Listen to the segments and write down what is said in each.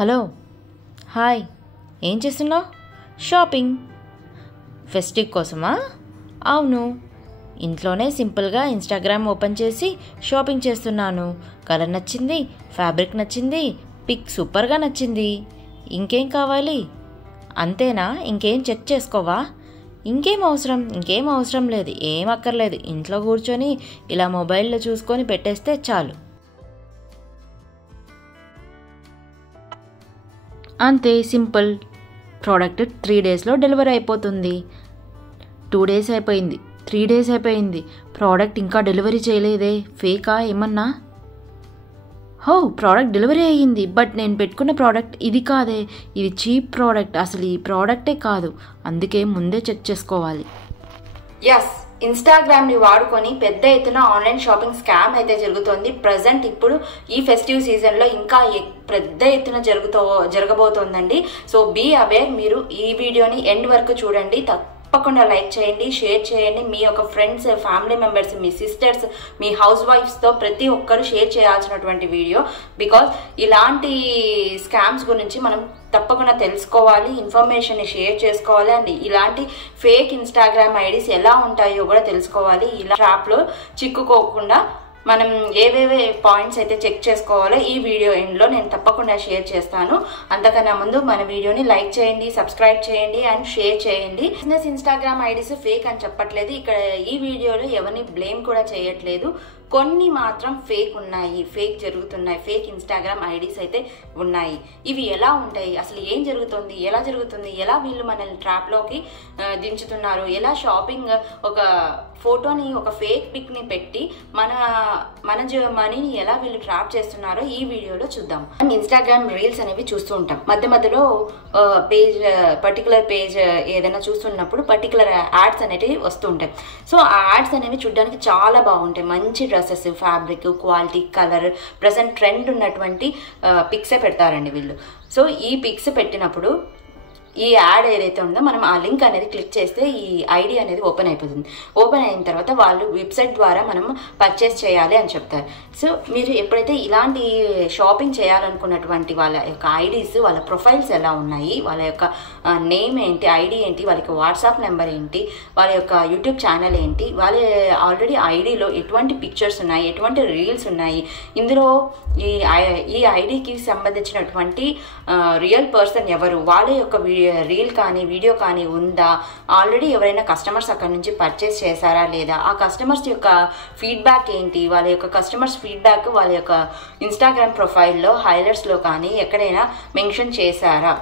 Hello hi ఏం చేస్తున్నావు? Shopping festive కోసమా? అవును, ఇంట్లోనే సింపుల్గా ఇన్స్టాగ్రామ్ ఓపెన్ చేసి షాపింగ్ చేస్తున్నాను. కలర్ నచ్చింది, ఫ్యాబ్రిక్ నచ్చింది, పిక్ సూపర్గా నచ్చింది. ఇంకేం కావాలి? అంతేనా? ఇంకేం చెక్ చేసుకోవా? ఇంకేం అవసరం లేదు, ఏం అక్కర్లేదు. ఇంట్లో కూర్చొని ఇలా మొబైల్లో చూసుకొని పెట్టేస్తే చాలు. అంతే, సింపుల్. ప్రోడక్ట్ 3 డేస్లో డెలివరీ అయిపోతుంది. 2 డేస్ అయిపోయింది, 3 డేస్ అయిపోయింది, ప్రోడక్ట్ ఇంకా డెలివరీ చేయలేదే. ఫేకా ఏమన్నా? ప్రోడక్ట్ డెలివరీ అయ్యింది, బట్ నేను పెట్టుకున్న ప్రోడక్ట్ ఇది కాదే. ఇది చీప్ ప్రోడక్ట్, అసలు ఈ ప్రోడక్టే కాదు. అందుకే ముందే చెక్ చేసుకోవాలి. ఎస్, ఇన్స్టాగ్రామ్ని వాడుకొని పెద్ద ఎత్తున ఆన్లైన్ షాపింగ్ స్కామ్ అయితే జరుగుతోంది. ప్రజెంట్ ఇప్పుడు ఈ ఫెస్టివ్ సీజన్లో ఇంకా పెద్ద ఎత్తున జరగబోతోందండి. So be aware. మీరు ఈ వీడియోని ఎండ్ వరకు చూడండి. తప్పకుండా లైక్ చేయండి, షేర్ చేయండి. మీ యొక్క ఫ్రెండ్స్, ఫ్యామిలీ మెంబర్స్, మీ సిస్టర్స్, మీ హౌస్ వైఫ్స్తో ప్రతి ఒక్కరు షేర్ చేయాల్సినటువంటి వీడియో. బికాజ్ ఇలాంటి స్కామ్స్ గురించి మనం తప్పకుండా తెలుసుకోవాలి, ఇన్ఫర్మేషన్ని షేర్ చేసుకోవాలి. అండ్ ఇలాంటి ఫేక్ ఇన్స్టాగ్రామ్ ఐడీస్ ఎలా ఉంటాయో కూడా తెలుసుకోవాలి. ఇలా ట్రాప్లో చిక్కుకోకుండా మనం ఏవేవే పాయింట్స్ అయితే చెక్ చేసుకోవాలో ఈ వీడియో ఎండ్లో నేను తప్పకుండా షేర్ చేస్తాను. అంతకన్నా ముందు మన వీడియోని లైక్ చేయండి, సబ్స్క్రైబ్ చేయండి అండ్ షేర్ చేయండి. బిజినెస్ ఇన్స్టాగ్రామ్ ఐడీస్ ఫేక్ అని చెప్పట్లేదు. ఇక్కడ ఈ వీడియోలో ఎవరిని బ్లేమ్ కూడా చేయట్లేదు. కొన్ని మాత్రం ఫేక్ ఉన్నాయి, ఫేక్ జరుగుతున్నాయి, ఫేక్ ఇన్స్టాగ్రామ్ ఐడీస్ అయితే ఉన్నాయి. ఇవి ఎలా ఉంటాయి, అసలు ఏం జరుగుతుంది, ఎలా జరుగుతుంది, ఎలా వీళ్ళు మనల్ని ట్రాప్లోకి దించుతున్నారు, ఎలా షాపింగ్ ఒక ఫోటోని, ఒక ఫేక్ పిక్ని పెట్టి మన మనీని ఎలా వీళ్ళు ట్రాప్ చేస్తున్నారో ఈ వీడియోలో చూద్దాం. మనం ఇన్స్టాగ్రామ్ రీల్స్ అనేవి చూస్తూ ఉంటాం. మధ్యలో పర్టికులర్ పేజ్ ఏదైనా చూస్తున్నప్పుడు పర్టికులర్ యాడ్స్ అనేవి వస్తూ ఉంటాయి. సో ఆ యాడ్స్ అనేవి చూడడానికి చాలా బాగుంటాయి. మంచి dresses, fabric, quality, colour, present trend ఉన్నటువంటి పిక్సే పెడతారండి వీళ్ళు. సో ఈ పిక్స్ పెట్టినప్పుడు ఈ యాడ్ ఏదైతే ఉందో మనం ఆ లింక్ అనేది క్లిక్ చేస్తే ఈ ఐడి అనేది ఓపెన్ అయిపోతుంది. ఓపెన్ అయిన తర్వాత వాళ్ళు వెబ్సైట్ ద్వారా మనం పర్చేస్ చేయాలి అని చెప్తారు. సో మీరు ఎప్పుడైతే ఇలాంటి షాపింగ్ చేయాలనుకున్నటువంటి వాళ్ళ యొక్క ఐడీస్, వాళ్ళ ప్రొఫైల్స్ ఎలా ఉన్నాయి, వాళ్ళ యొక్క నేమ్ ఏంటి, ఐడి ఏంటి, వాళ్ళ యొక్క వాట్సాప్ నెంబర్ ఏంటి, వాళ్ళ యొక్క యూట్యూబ్ ఛానల్ ఏంటి, వాళ్ళ ఆల్రెడీ ఐడిలో ఎటువంటి పిక్చర్స్ ఉన్నాయి, ఎటువంటి రీల్స్ ఉన్నాయి, ఇందులో ఈ ఐడికి సంబంధించినటువంటి రియల్ పర్సన్ ఎవరు, వాళ్ళ యొక్క రీల్ కానీ వీడియో కానీ ఉందా, ఆల్రెడీ ఎవరైనా కస్టమర్స్ అక్కడ నుంచి పర్చేస్ చేశారా లేదా, ఆ కస్టమర్స్ యొక్క ఫీడ్బ్యాక్ ఏంటి, వాళ్ళ యొక్క కస్టమర్స్ ఫీడ్బ్యాక్ వాళ్ళ యొక్క ఇన్స్టాగ్రామ్ ప్రొఫైల్లో హైలైట్స్లో కానీ ఎక్కడైనా మెన్షన్ చేశారా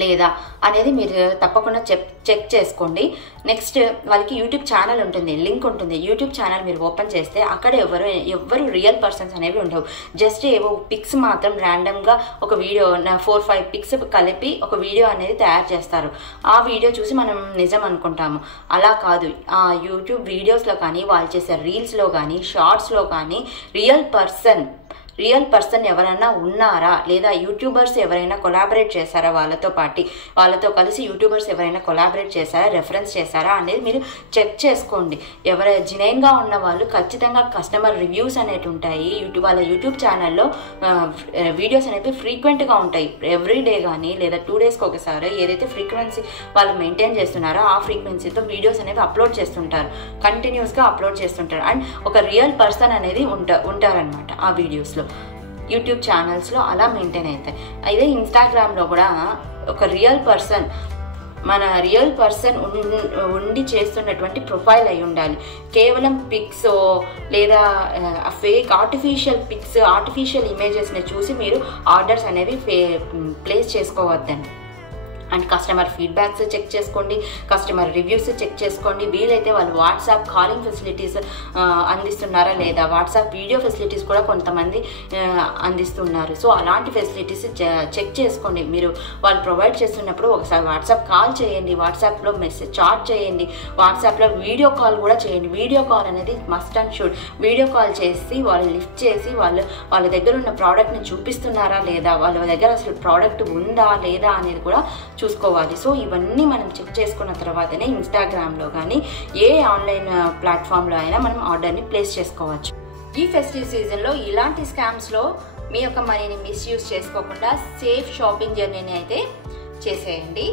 లేదా అనేది మీరు తప్పకుండా చెక్ చేసుకోండి. నెక్స్ట్ వాళ్ళకి యూట్యూబ్ ఛానల్ ఉంటుంది, లింక్ ఉంటుంది. యూట్యూబ్ ఛానల్ మీరు ఓపెన్ చేస్తే అక్కడ ఎవరు రియల్ పర్సన్స్ అనేవి ఉండవు. జస్ట్ ఏవో పిక్స్ మాత్రం ర్యాండమ్గా ఒక వీడియో 4-5 పిక్స్ కలిపి ఒక వీడియో అనేది తయారు చేస్తారు. ఆ వీడియో చూసి మనం నిజం అనుకుంటాము. అలా కాదు. ఆ యూట్యూబ్ వీడియోస్లో కానీ, వాళ్ళు చేసే రీల్స్లో కానీ, షార్ట్స్లో కానీ రియల్ పర్సన్ ఎవరైనా ఉన్నారా లేదా, యూట్యూబర్స్ ఎవరైనా కొలాబరేట్ చేశారా, వాళ్ళతో కలిసి యూట్యూబర్స్ ఎవరైనా కొలాబరేట్ చేశారా, రెఫరెన్స్ చేశారా అనేది మీరు చెక్ చేసుకోండి. జెన్యూన్గా ఉన్న వాళ్ళు ఖచ్చితంగా కస్టమర్ రివ్యూస్ అనేవి ఉంటాయి. వాళ్ళ యూట్యూబ్ ఛానల్లో వీడియోస్ అనేవి ఫ్రీక్వెంట్గా ఉంటాయి. ఎవ్రీ డే కానీ లేదా 2 డేస్కి ఒకసారి ఏదైతే ఫ్రీక్వెన్సీ వాళ్ళు మెయింటైన్ చేస్తున్నారో ఆ ఫ్రీక్వెన్సీతో వీడియోస్ అనేవి అప్లోడ్ చేస్తుంటారు, కంటిన్యూస్గా అప్లోడ్ చేస్తుంటారు. అండ్ ఒక రియల్ పర్సన్ అనేది ఉంటారనమాట ఆ వీడియోస్లో, యూట్యూబ్ ఛానల్స్లో అలా మెయింటైన్ అవుతాయి. అయితే ఇన్స్టాగ్రామ్లో కూడా ఒక రియల్ పర్సన్ ఉండి చేస్తున్నటువంటి ప్రొఫైల్ అయి ఉండాలి. కేవలం పిక్స్ లేదా ఫేక్ ఆర్టిఫిషియల్ పిక్స్, ఆర్టిఫిషియల్ ఇమేజెస్ని చూసి మీరు ఆర్డర్స్ అనేవి ప్లేస్ చేసుకోవద్దండి. అండ్ కస్టమర్ ఫీడ్బ్యాక్స్ చెక్ చేసుకోండి, కస్టమర్ రివ్యూస్ చెక్ చేసుకోండి. వీలైతే వాళ్ళు వాట్సాప్ కాలింగ్ ఫెసిలిటీస్ అందిస్తున్నారా లేదా, వాట్సాప్ వీడియో ఫెసిలిటీస్ కూడా కొంతమంది అందిస్తున్నారు. సో అలాంటి ఫెసిలిటీస్ చెక్ చేసుకోండి. మీరు వాళ్ళు ప్రొవైడ్ చేస్తున్నప్పుడు ఒకసారి వాట్సాప్ కాల్ చేయండి, వాట్సాప్లో మెసేజ్ చాట్ చేయండి, వాట్సాప్లో వీడియో కాల్ కూడా చేయండి. వీడియో కాల్ అనేది must and should. Video call చేసి వాళ్ళు లిఫ్ట్ చేసి వాళ్ళ దగ్గర ఉన్న ప్రోడక్ట్ని చూపిస్తున్నారా లేదా, వాళ్ళ దగ్గర అసలు ప్రోడక్ట్ ఉందా లేదా అనేది కూడా చూసుకోవాలి. సో ఇవన్నీ మనం చెక్ చేసుకున్న తర్వాతనే ఇన్స్టాగ్రామ్లో కానీ ఏ ఆన్లైన్ ప్లాట్ఫామ్లో అయినా మనం ఆర్డర్ని ప్లేస్ చేసుకోవచ్చు. ఈ ఫెస్టివ్ సీజన్లో ఇలాంటి స్కామ్స్లో మీ యొక్క మనీని మిస్యూజ్ చేసుకోకుండా సేఫ్ షాపింగ్ జర్నీని అయితే చేసేయండి.